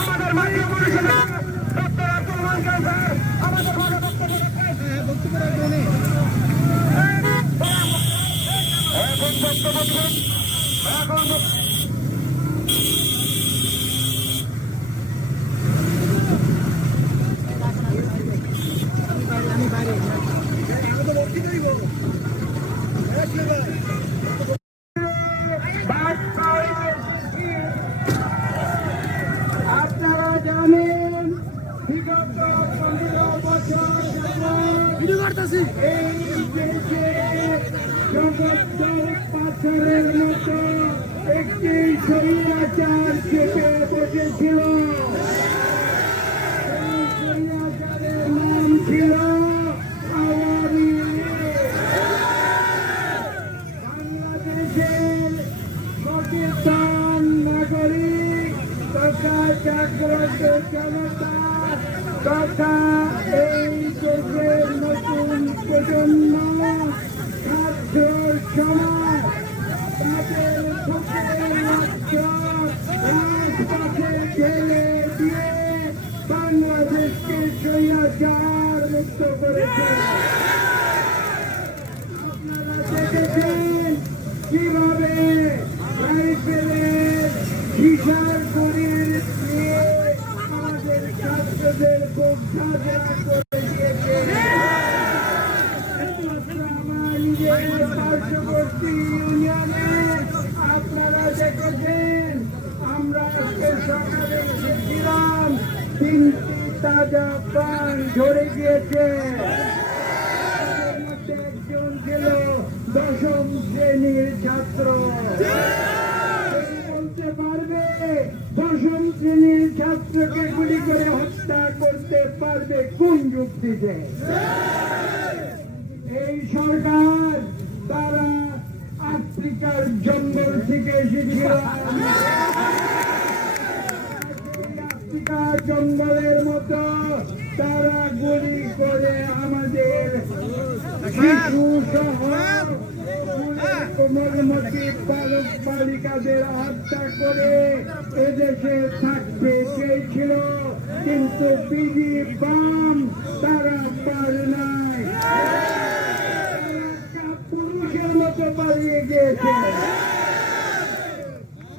আমাদের মাঝে পরিষদের ডক্টর আব্দুল মানকান স্যার আমাদের মাঝে বক্তব্য রাখেন এখন বক্তব্য দিবেন এখন বক্তব্য আপনারা জানেন বিগত পনেরো বছর যাবৎ এই দেশে জগদ্দল পাথরের মতো একটি স্বৈরাচার চেপে বসেছিল নাম ছিল আওয়ামী বাংলাদেশের পাকিস্তান নাগরিক তথা জাগ্রত জনতা তথা এই দেশের নতুন প্রজন্ম ছাত্র সমাজ তাদের ভোটের লক্ষ্য রাজপথে ঢেলে দিয়ে বাংলাদেশকে স্বৈরাচার মুক্ত করেছে। আপনারা দেখেছেন কীভাবে রাইফেলের আমাদের ছাত্রদের বুক ঝাঁঝরা আপনারা দেখেছেন আমরা আজকে সকালে এসেছিলাম তিনটি তাজা প্রাণ ঝরে গিয়েছে তাদের মধ্যে একজন ছিল দশম শ্রেণির ছাত্র কেউ বলতে পারবে দশম শ্রেণির ছাত্রকে গুলি করে হত্যা করতে পারবে কোন যুক্তিতে? এই সরকার তারা আফ্রিকার জঙ্গল থেকে এসেছিল। আফ্রিকা জঙ্গলের মতো তারা গুলি করে আমাদের শিশু সহ কোমলমতি বালক বালিকাদের হত্যা করে এদেশে থাকতে চেয়েছিল কিন্তু বিধি বাম তারা পারে নাই। পুরুষের মতো পালিয়ে গিয়েছে।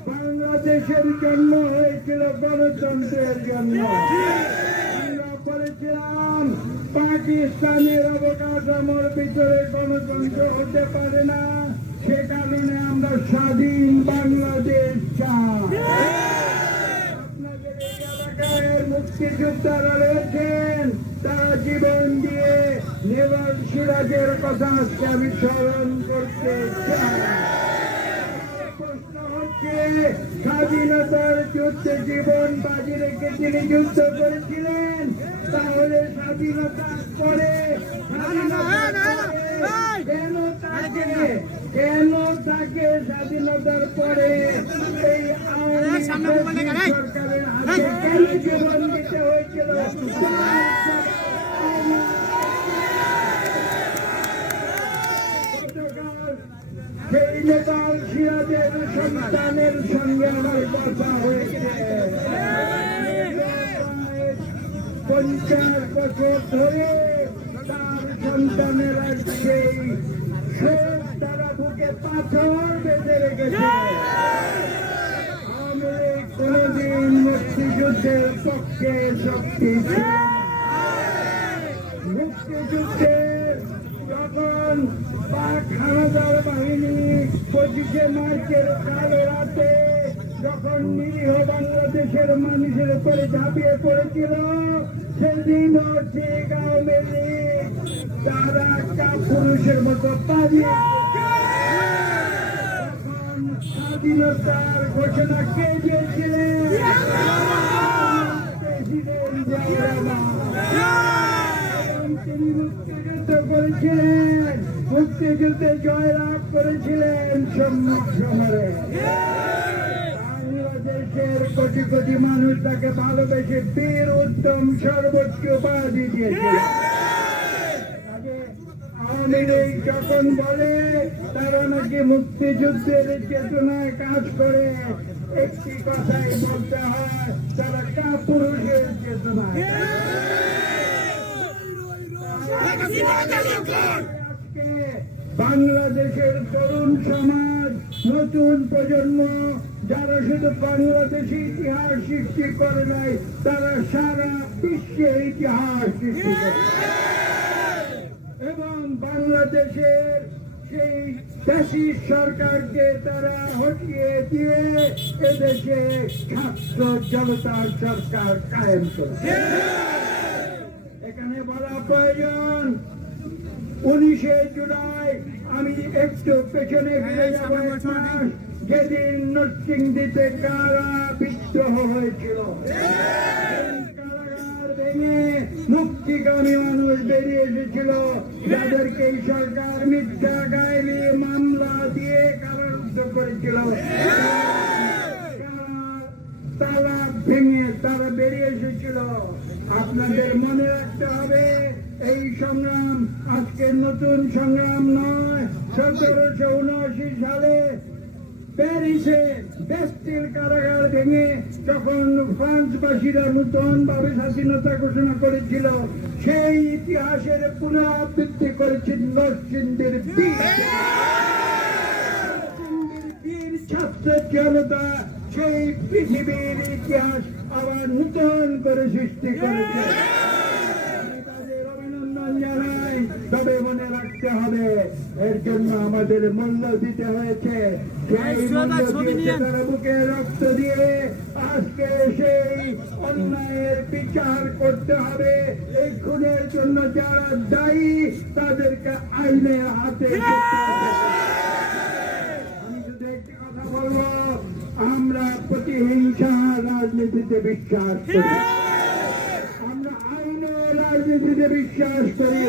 বাংলাদেশের জন্ম হয়েছিল গণতন্ত্রের জন্য। আমরা পাকিস্তানের অবকাঠামোর ভিতরে গণতন্ত্র হতে পারে না। সে কারণে আমরা স্বাধীন বাংলাদেশ চাই। আপনাদের এই মুক্তিযোদ্ধারা রয়েছেন তারা জীবন দিয়ে নেওয়াজ সিরাজের কথা আজকে আমি স্মরণ করতে স্বাধীনতার যুদ্ধে জীবন বাজি রেখে তিনি যুদ্ধ করেছিলেন, তাহলে স্বাধীনতার পরে কেন কেন তাকে স্বাধীনতার পরে এই আওয়ামী সরকারের হাতে কেন জীবন দিতে হয়েছিল? সেই নেতাল সিরাজের সন্তানের সঙ্গে আমার কথা হয়েছে। পঞ্চাশ বছর ধরে তার সন্তানেরা সেই শোক পাথর বেঁধে রেখেছে আমি কোনদিন মুক্তিযুদ্ধের পক্ষে শক্তি মুক্তিযুদ্ধে যখন পাক হানাদার বাহিনী পঁচিশে মার্চের কালো রাতে যখন নিরীহ বাংলাদেশের মানুষের উপরে ঝাঁপিয়ে পড়েছিল সেদিন ঠিক আওয়ামী লীগ তারা পুরুষের মতো পালিয়ে স্বাধীনতার ঘোষণা কে করেছিলেন মুক্তিযুদ্ধে জয়লাভ কোটি কোটি মানুষ তাকে ভালোবেসে বীর উত্তম সর্বোচ্চ উপাধি দিয়েছে লীগ যখন বলে, তারা নাকি মুক্তিযুদ্ধের চেতনায় কাজ করে। একটি কথাই বলতে হয়, তারা কাপুরুষের চেতনায়। বাংলাদেশের তরুণ সমাজ, নতুন প্রজন্ম, যারা শুধু বাংলাদেশে ইতিহাস সৃষ্টি করে নাই, তারা সারা বিশ্বে ইতিহাস সৃষ্টি করে। এবং বাংলাদেশের সেই ফ্যাসিস্ট সরকারকে তারা হটিয়ে দিয়ে এদেশে ছাত্র জনতার সরকার কায়েম করে এখানে বলা প্রয়োজন উনিশে জুলাই আমি একটু পেছনে ফিরে যাব যেদিন নরসিংদীতে কারা বিদ্রোহ হয়েছিল। কারাগার ভেঙে মুক্তিগামী মানুষ বেরিয়ে এসেছিল। যাদেরকে সরকার মিথ্যা গাইলে মামলা দিয়ে কারারুদ্ধ করেছিল। তালা ভেঙে তারা বেরিয়ে এসেছিল। আপনাদের মনে রাখতে হবে, এই সংগ্রাম আজকের নতুন সংগ্রাম নয়। সতেরোশো উনআশি সালে প্যারিসে বেস্টিল কারাগার ভেঙে যখন ফ্রান্সবাসীরা নতুন ভাবে স্বাধীনতা ঘোষণা করেছিল, সেই ইতিহাসের পুনরাবৃত্তি করেছেন নরসিংদীর বীর। বীর ছাত্র জনতা সেই পৃথিবীর ইতিহাস আবার নতুন করে সৃষ্টি করেছে আমি তাদের অভিনন্দন জানাই তবে রাখতে হবে। এর জন্য আমাদের মূল্য দিতে হয়েছে। বুকে রক্ত দিয়ে আজকে সেই অন্যায়ের বিচার করতে হবে। এই খুনের জন্য যারা দায়ী তাদেরকে আইনের হাতে কথা বলব আমরা প্রতিহিংসা রাজনীতিতে বিশ্বাস করি। আমরা আইন ও রাজনীতিতে বিশ্বাস করি।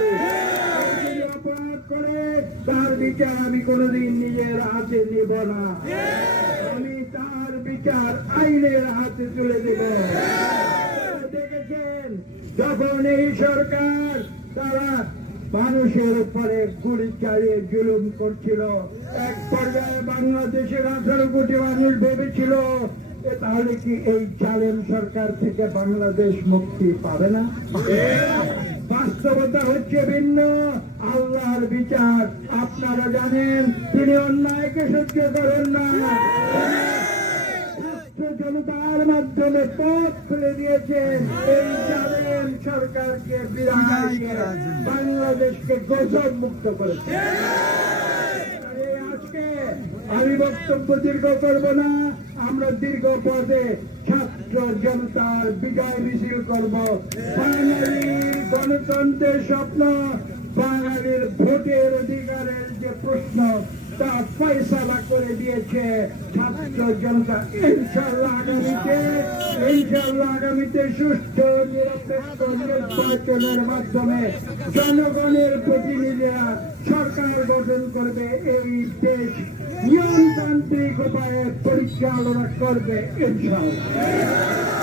তার বিচার আমি কোনোদিন নিজের হাতে নিব না। আমি তার বিচার আইনের হাতে তুলে দেব। দেখেছেন? যখন এই সরকার তারা মানুষের উপরে গুলি চালিয়ে জুলুম করছিল, এক পর্যায়ে বাংলাদেশের আঠারো কোটি মানুষ ভেবেছিল তাহলে কি এই জালেম সরকার থেকে বাংলাদেশ মুক্তি পাবে না? বাস্তবতা হচ্ছে ভিন্ন। আল্লাহর বিচার, আপনারা জানেন, তিনি অন্যায়কে সহ্য করেন না। জনতার মাধ্যমে পথ খুলে দিয়েছেন এই জালেম সরকারকে বাংলাদেশকে গোসব মুক্ত করেছে। আমি বক্তব্য দীর্ঘ করব না, আমরা দীর্ঘ পদে ছাত্র জনতার বিজয় মিছিল করব। বাঙালির গণতন্ত্রের স্বপ্ন, বাঙালির ভোটের অধিকারের যে প্রশ্ন, তা ফয়সালা করে দিয়েছে ছাত্র জনতা ইনশাল্লাহ আগামীতে ইনশাল্লাহ আগামীতে সুস্থ নির্বাচনের মাধ্যমে জনগণের প্রতিনিধিরা সরকার গঠন করবে এই দেশ নিয়মতান্ত্রিক উপায়ে পরিচালনা করবে ইনশাল্লাহ